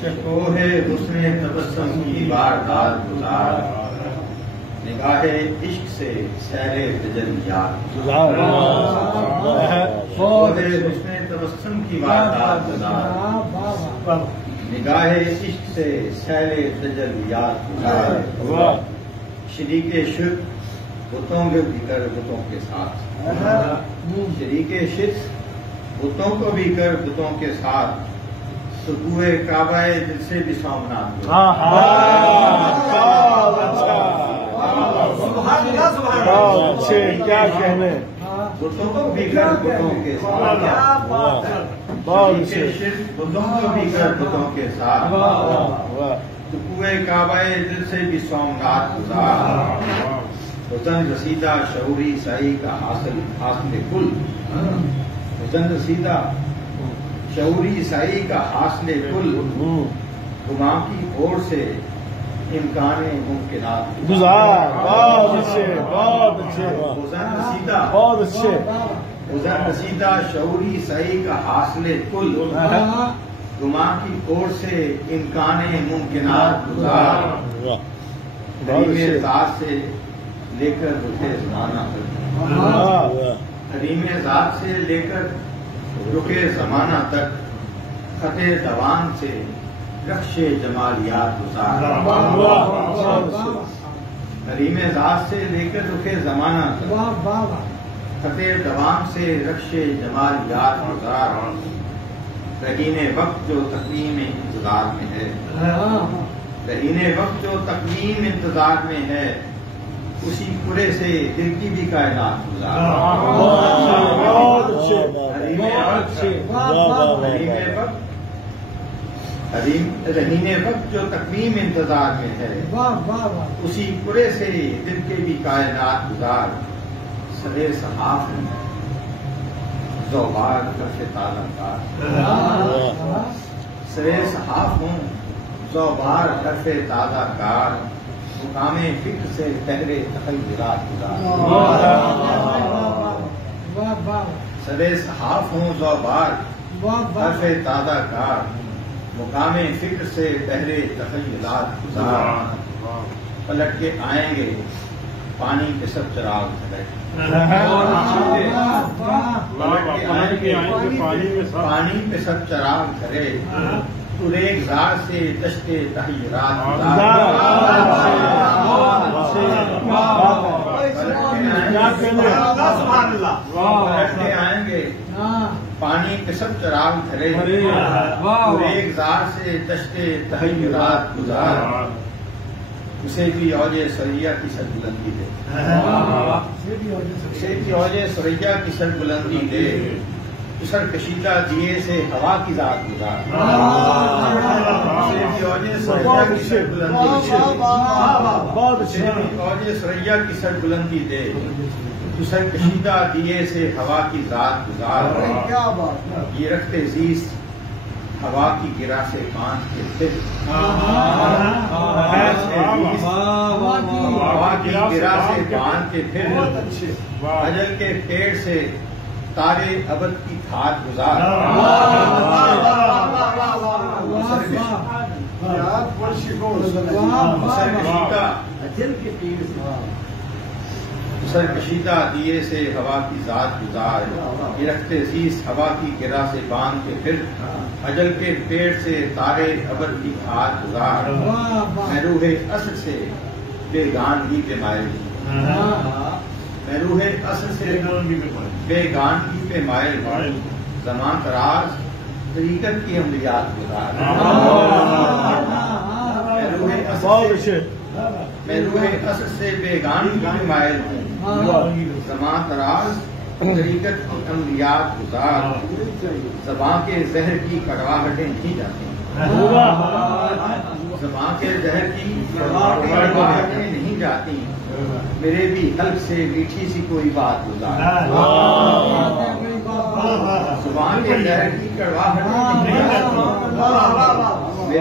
شکوہ حسن تبسم کی واردات گزار، نگاہ عشق سے سیر تجلیات گزار، شکوہ حسن تبسم کی واردات گزار، نگاہ عشق سے سیر تجلیات گزار، شریک شرک بتوں کو بھی کر بتوں کے ساتھ، شریک شرک بتوں کو بھی کر بتوں کے ساتھ، سکوہ کعبہ دل سے بھی سومنات کیا کہنے، بتوں کو بھی کر بتوں کے ساتھ، شرک بتوں کو بھی کر بتوں کے ساتھ، سکوہ کعبہ دل سے بھی سومنات گزار، حسن رسیدہ شعوری سعی کا حاصل کل، حسن رسیدہ شعوری سعی کا حاصل کل، گماں کی اور سے امکان ممکنات گزار، بہت اچھے، بہت اچھے، حسن رسیدہ، بہت اچھے، حسن رسیدہ شعوری سعی کا حاصل کل، گماں کی اور سے امکان ممکنات گزار، حریم ذات سے لے کر رخ زمانہ تک، حریم ذات سے لے کر رخ زمانہ تک، خط دوان سے رخش جمالیات گزار، حریم ذات سے لے کر رخ زمانہ تک، خط دوان سے رخش جمالیات گزار، رہین وقت جو تقویم انتظار میں ہے، رہین وقت جو تقویم انتظار میں ہے، اسی پورے سے دل کی بھی کائنات گزار، رہین وقت جو تقویم انتظار میں ہے، اسی پورے سے دل کے بھی کائنات گزار، سرے صحاف زوبار کف تازہ کار، سرے صحاف ہوں زوبار کف تازہ کار، مقام فکر سے پہرے تخیلات گزار، سرے صحاف ہوں زوبار کف تازہ کار، مقام فکر سے پہرے تخیلات گزار، پلٹ کے آئیں گے پانی کے سب چراغ کھڑے، پانی پہ سب چراغ کھڑے، ایک زار سے دشتے تحیرات آئیں گے پانی پہ سب چراغ دھرے، ایک زار سے دشتے تحیرات گزار، اسے بھی اوج سریا کی سر بلندی دے، اسے بھی اوج سریا کی سر بلندی دے، سر کشیدہ دیے سے ہوا کی ذات گزار، اوج سریا کی سر بلندی اوج سریا کی سر بلندی دے، سر کشیدہ دیے سے ہوا کی ذات گزار، یہ رکھتے عزیز ہوا کی گرا سے باندھ کے پھر، ہوا کی گرا سے باندھ کے پھر، اجل کے پیڑ سے تارے ابد کی کھاد گزار، سر کشیدہ دیے سے ہوا کی ذات گزار، یہ رکھتے عزیز ہوا کی گرا سے باندھ کے پھر، اجل کے پیڑ سے تارے ابد کی کھاد گزار، میں روح اصل سے بیگانگی پہ مائل ہوں، میں روح اصل سے بیگانگی پہ مائل ہوں، زمان تراز طریقت کی عملیات گزار، میں روح اصل سے بیگانگی پہ مائل ہوں، زمان تراز طریقت کی عملیات گزار، زبان کے زہر کی کڑواہٹیں نہیں جاتی، زبان کے زہر کی کڑواہٹیں نہیں جاتی، میرے بھی حلق سے میٹھی سی کوئی بات گزار، زبان کے زہر کی کڑواہٹیں نہیں جاتی،